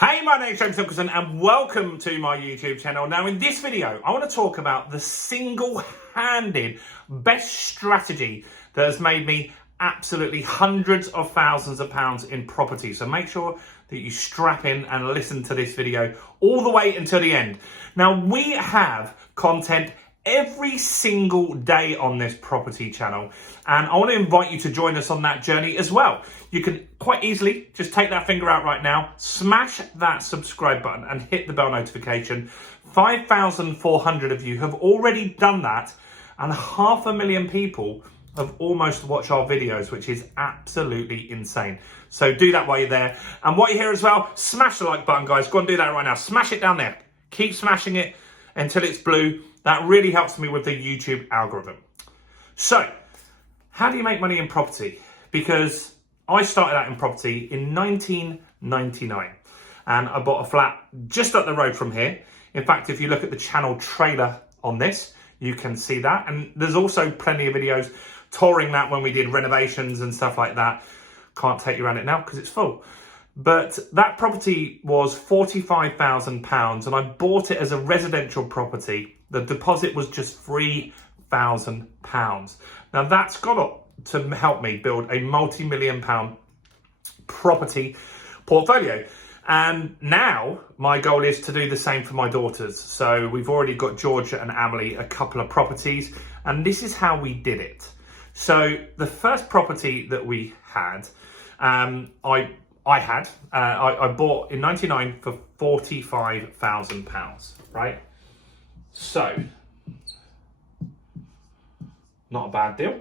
Hey, my name's James Nicholson and welcome to my YouTube channel. Now in this video, I want to talk about the single-handed best strategy that has made me absolutely hundreds of thousands of pounds in property. So make sure that you strap in and listen to this video all the way until the end. Now we have content every single day on this property channel, and I want to invite you to join us on that journey as well. You can quite easily just take that finger out right now, smash that subscribe button and hit the bell notification. 5,400 of you have already done that, and 500,000 people have almost watched our videos, which is absolutely insane. So do that while you're there. And while you're here as well, smash the like button, guys. Go and do that right now. Smash it down there. Keep smashing it until it's blue. That really helps me with the YouTube algorithm. So, how do you make money in property? Because I started out in property in 1999 and I bought a flat just up the road from here. In fact, if you look at the channel trailer on this, you can see that. And there's also plenty of videos touring that when we did renovations and stuff like that. Can't take you around it now because it's full. But that property was £45,000 and I bought it as a residential property. The deposit was just £3,000. Now that's got to help me build a multi-million-pound property portfolio. And now my goal is to do the same for my daughters. So we've already got Georgia and Emily a couple of properties, and this is how we did it. So the first property that we had, I bought in 99 for £45,000, right? So, not a bad deal.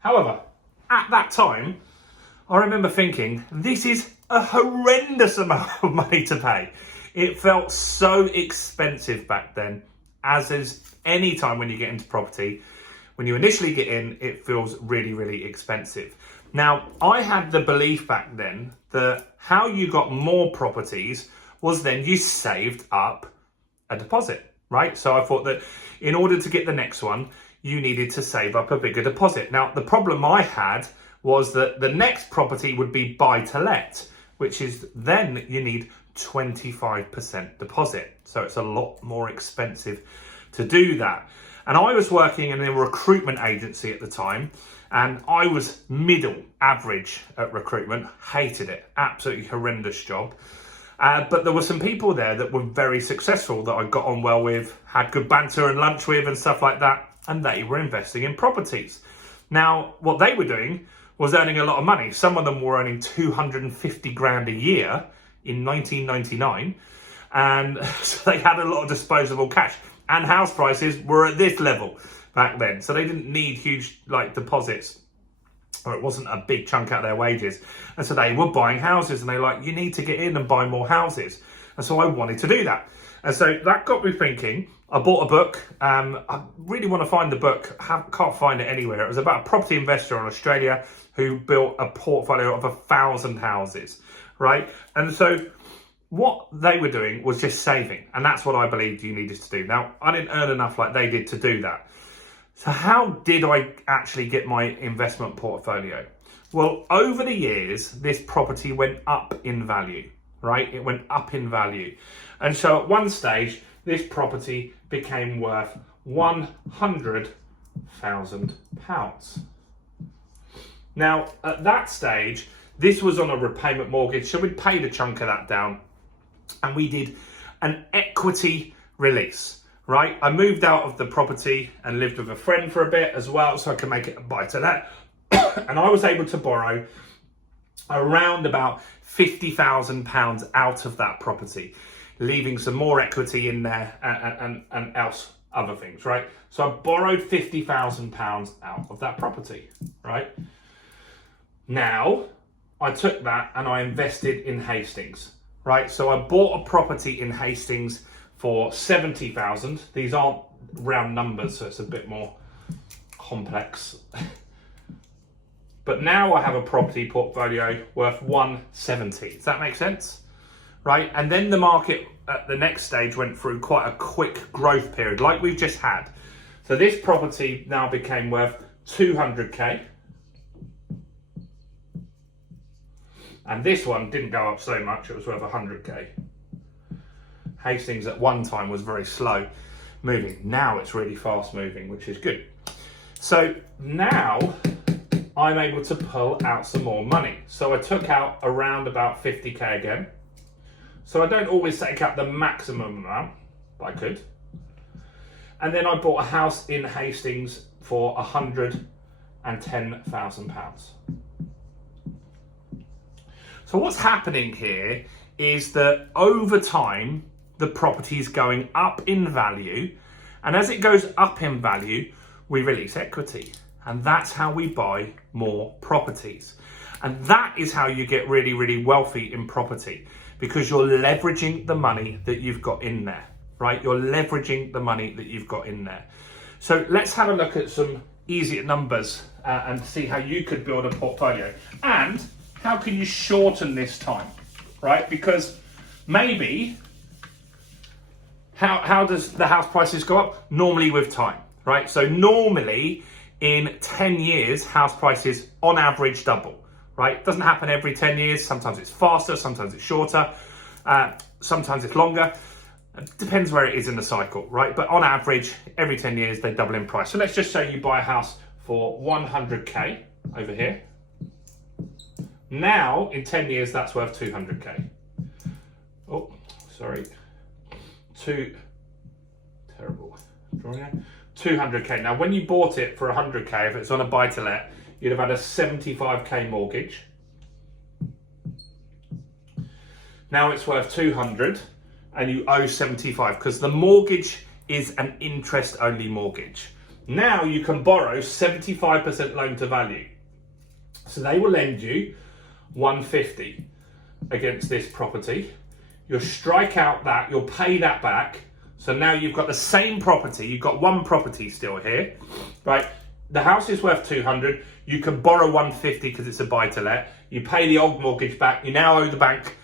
However, at that time, I remember thinking, this is a horrendous amount of money to pay. It felt so expensive back then, as is any time when you get into property. When you initially get in, it feels really, really expensive. Now, I had the belief back then that how you got more properties was then you saved up a deposit, right? So I thought that in order to get the next one, you needed to save up a bigger deposit. Now, the problem I had was that the next property would be buy to let, which is then you need 25% deposit. So it's a lot more expensive to do that. And I was working in a recruitment agency at the time, and I was middle average at recruitment, hated it, absolutely horrendous job. But there were some people there that were very successful that I got on well with, had good banter and lunch with and stuff like that, and they were investing in properties. Now, what they were doing was earning a lot of money. Some of them were earning 250 grand a year in 1999, and so they had a lot of disposable cash. And house prices were at this level back then, so they didn't need huge deposits, or it wasn't a big chunk out of their wages. And so they were buying houses, and they were like, you need to get in and buy more houses. And so I wanted to do that. And so that got me thinking. I bought a book. I really want to find the book. Can't find it anywhere. It was about a property investor in Australia who built a portfolio of 1,000 houses, right? And so what they were doing was just saving. And that's what I believed you needed to do. Now, I didn't earn enough like they did to do that. So how did I actually get my investment portfolio? Well, over the years, this property went up in value, right? It went up in value. And so at one stage, this property became worth £100,000. Now, at that stage, this was on a repayment mortgage, so we'd paid a chunk of that down, and we did an equity release. Right, I moved out of the property and lived with a friend for a bit as well, so I could make it a buy to let. And I was able to borrow around about £50,000 out of that property, leaving some more equity in there and other things, right? So I borrowed £50,000 out of that property, right? Now, I took that and I invested in Hastings, right? So I bought a property in Hastings for 70,000. These aren't round numbers, so it's a bit more complex. But now I have a property portfolio worth 170. Does that make sense? Right? And then the market at the next stage went through quite a quick growth period, like we've just had. So this property now became worth 200k. And this one didn't go up so much, it was worth 100k. Hastings at one time was very slow moving. Now it's really fast moving, which is good. So now I'm able to pull out some more money. So I took out around about 50k again. So I don't always take out the maximum amount, but I could. And then I bought a house in Hastings for £110,000. So what's happening here is that over time, the property is going up in value. And as it goes up in value, we release equity. And that's how we buy more properties. And that is how you get really, really wealthy in property, because you're leveraging the money that you've got in there, right? You're leveraging the money that you've got in there. So let's have a look at some easier numbers and see how you could build a portfolio. And how can you shorten this time, right? Because maybe, how does the house prices go up? Normally with time, right? So normally in 10 years, house prices on average double, right? It doesn't happen every 10 years. Sometimes it's faster, sometimes it's shorter, sometimes it's longer. It depends where it is in the cycle, right? But on average, every 10 years, they double in price. So let's just say you buy a house for 100k over here. Now, in 10 years, that's worth 200k. Oh, sorry. Terrible drawing there. 200k. Now, when you bought it for 100k, if it's on a buy-to-let, you'd have had a 75k mortgage. Now it's worth 200 and you owe 75 because the mortgage is an interest-only mortgage. Now you can borrow 75% loan to value. So they will lend you 150 against this property. You'll strike out that, you'll pay that back. So now you've got the same property, you've got one property still here, right? The house is worth 200, you can borrow 150 because it's a buy-to-let, you pay the old mortgage back, you now owe the bank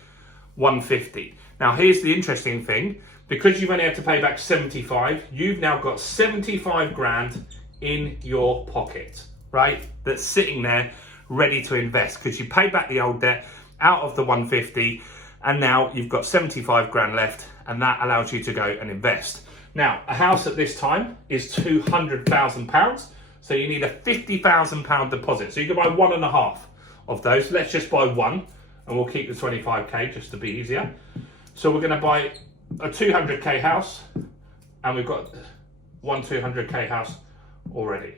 150. Now here's the interesting thing, because you've only had to pay back 75, you've now got 75 grand in your pocket, right? That's sitting there ready to invest because you paid back the old debt out of the 150 and now you've got 75 grand left and that allows you to go and invest. Now, a house at this time is £200,000, so you need a £50,000 deposit. So you can buy 1.5 of those. Let's just buy one and we'll keep the 25k just to be easier. So we're gonna buy a 200k house and we've got one 200k house already.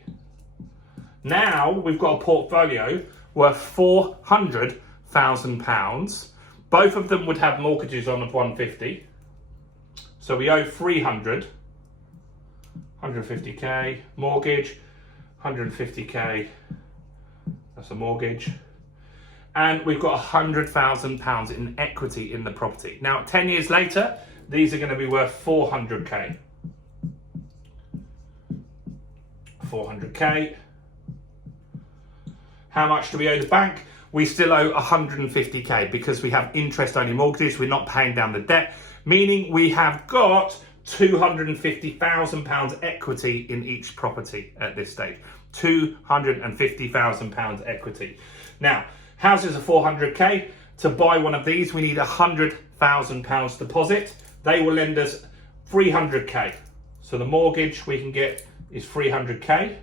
Now we've got a portfolio worth £400,000. Both of them would have mortgages on of 150. So we owe 300, 150k mortgage, 150k, that's a mortgage. And we've got £100,000 in equity in the property. Now, 10 years later, these are going to be worth 400k. 400k. How much do we owe the bank? We still owe 150k because we have interest-only mortgages. We're not paying down the debt, meaning we have got £250,000 equity in each property at this stage. £250,000 equity. Now, houses are 400k. To buy one of these, we need £100,000 deposit. They will lend us 300k. So the mortgage we can get is 300k.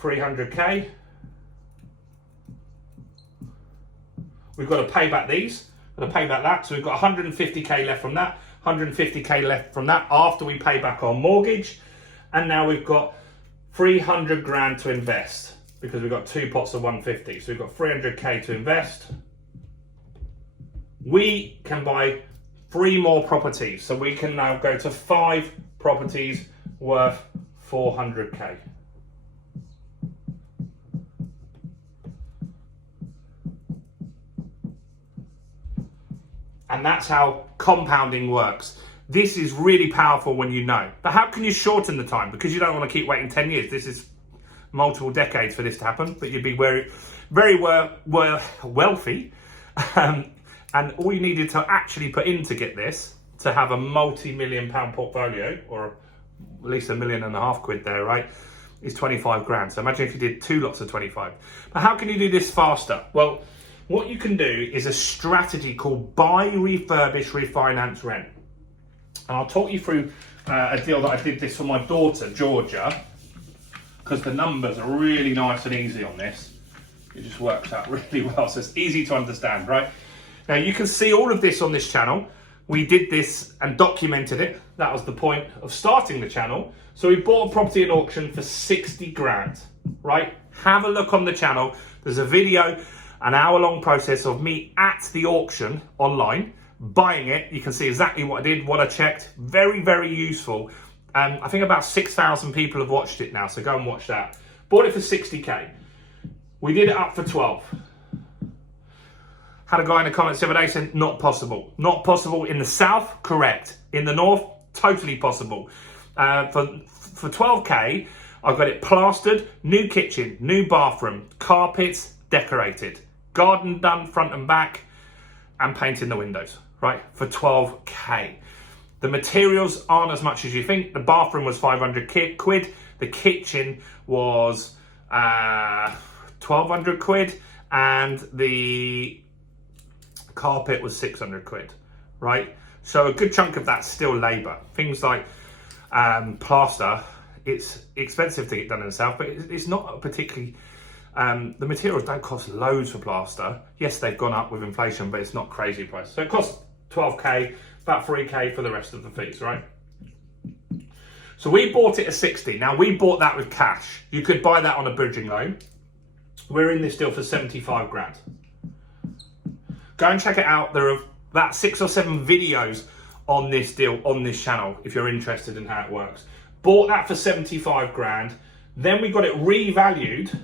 300k. We've got to pay back these. We've got to pay back that. So we've got 150k left from that. 150k left from that after we pay back our mortgage. And now we've got 300 grand to invest because we've got two pots of 150. So we've got 300k to invest. We can buy 3 more properties. So we can now go to 5 properties worth 400k. And that's how compounding works. This is really powerful when you know. But how can you shorten the time? Because you don't want to keep waiting 10 years. This is multiple decades for this to happen, but you'd be very, very wealthy. And all you needed to actually put in to get this, to have a multi-million-pound portfolio, or at least £1.5 million there, right, is 25 grand. So imagine if you did 2 lots of 25. But how can you do this faster? Well, what you can do is a strategy called buy, refurbish, refinance, rent. And I'll talk you through a deal that I did this for my daughter, Georgia, because the numbers are really nice and easy on this. It just works out really well, so it's easy to understand, right? Now you can see all of this on this channel. We did this and documented it. That was the point of starting the channel. So we bought a property at auction for 60 grand, right? Have a look on the channel. There's a video, an hour-long process of me at the auction online, buying it. You can see exactly what I did, what I checked. Very, very useful. I think about 6,000 people have watched it now, so go and watch that. Bought it for 60k. We did it up for 12. Had a guy in the comments the other day saying, not possible. Not possible in the south, correct. In the north, totally possible. For 12k, I got it plastered, new kitchen, new bathroom, carpets decorated, garden done front and back, and painting the windows, right? For 12k. The materials aren't as much as you think. The bathroom was 500 quid. The kitchen was 1,200 quid. And the carpet was 600 quid, right? So a good chunk of that's still labour. Things like plaster, it's expensive to get done in the south, but it's not particularly, the materials don't cost loads for plaster. Yes, they've gone up with inflation, but it's not crazy price. So it costs 12k, about 3k for the rest of the fees, right? So we bought it at 60. Now we bought that with cash. You could buy that on a bridging loan. We're in this deal for 75 grand. Go and check it out. There are about 6 or 7 videos on this deal on this channel if you're interested in how it works. Bought that for 75 grand. Then we got it revalued a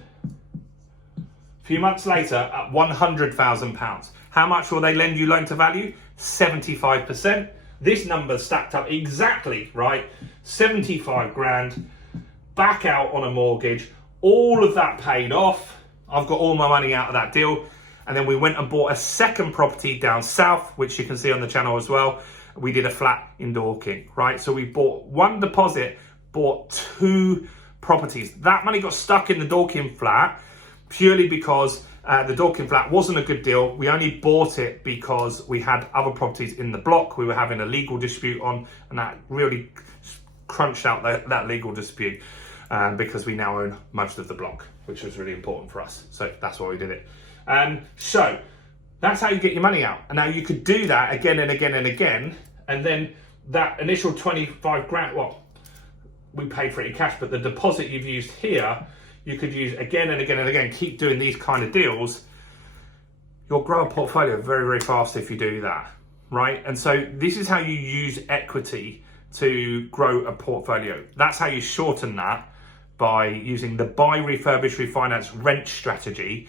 few months later at £100,000. How much will they lend you loan to value? 75%. This number stacked up exactly, right? 75 grand, back out on a mortgage, all of that paid off. I've got all my money out of that deal. And then we went and bought a second property down south, which you can see on the channel as well. We did a flat in Dorking, right? So we bought one deposit, bought 2 properties. That money got stuck in the Dorking flat purely because the Dorking flat wasn't a good deal. We only bought it because we had other properties in the block we were having a legal dispute on, and that really crunched out that legal dispute because we now own most of the block, which was really important for us. So that's why we did it. So that's how you get your money out. And now you could do that again and again and again. And then that initial 25 grand, well, we paid for it in cash, but the deposit you've used here, you could use again and again and again. Keep doing these kind of deals. You'll grow a portfolio very, very fast if you do that, right? And so this is how you use equity to grow a portfolio. That's how you shorten that, by using the buy, refurbish, refinance, rent strategy.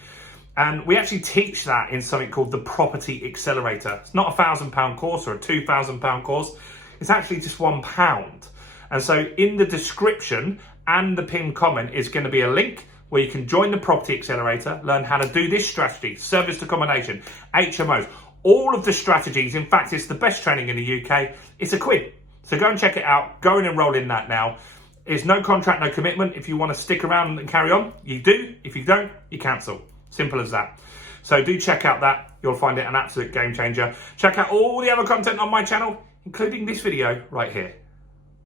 And we actually teach that in something called the Property Accelerator. It's not a £1,000 course or a £2,000 course. It's actually just £1. And so in the description and the pinned comment is going to be a link where you can join the Property Accelerator, learn how to do this strategy, serviced accommodation, HMOs, all of the strategies. In fact, it's the best training in the UK. It's a quid. So go and check it out. Go and enroll in that now. It's no contract, no commitment. If you want to stick around and carry on, you do. If you don't, you cancel. Simple as that. So do check out that. You'll find it an absolute game changer. Check out all the other content on my channel, including this video right here.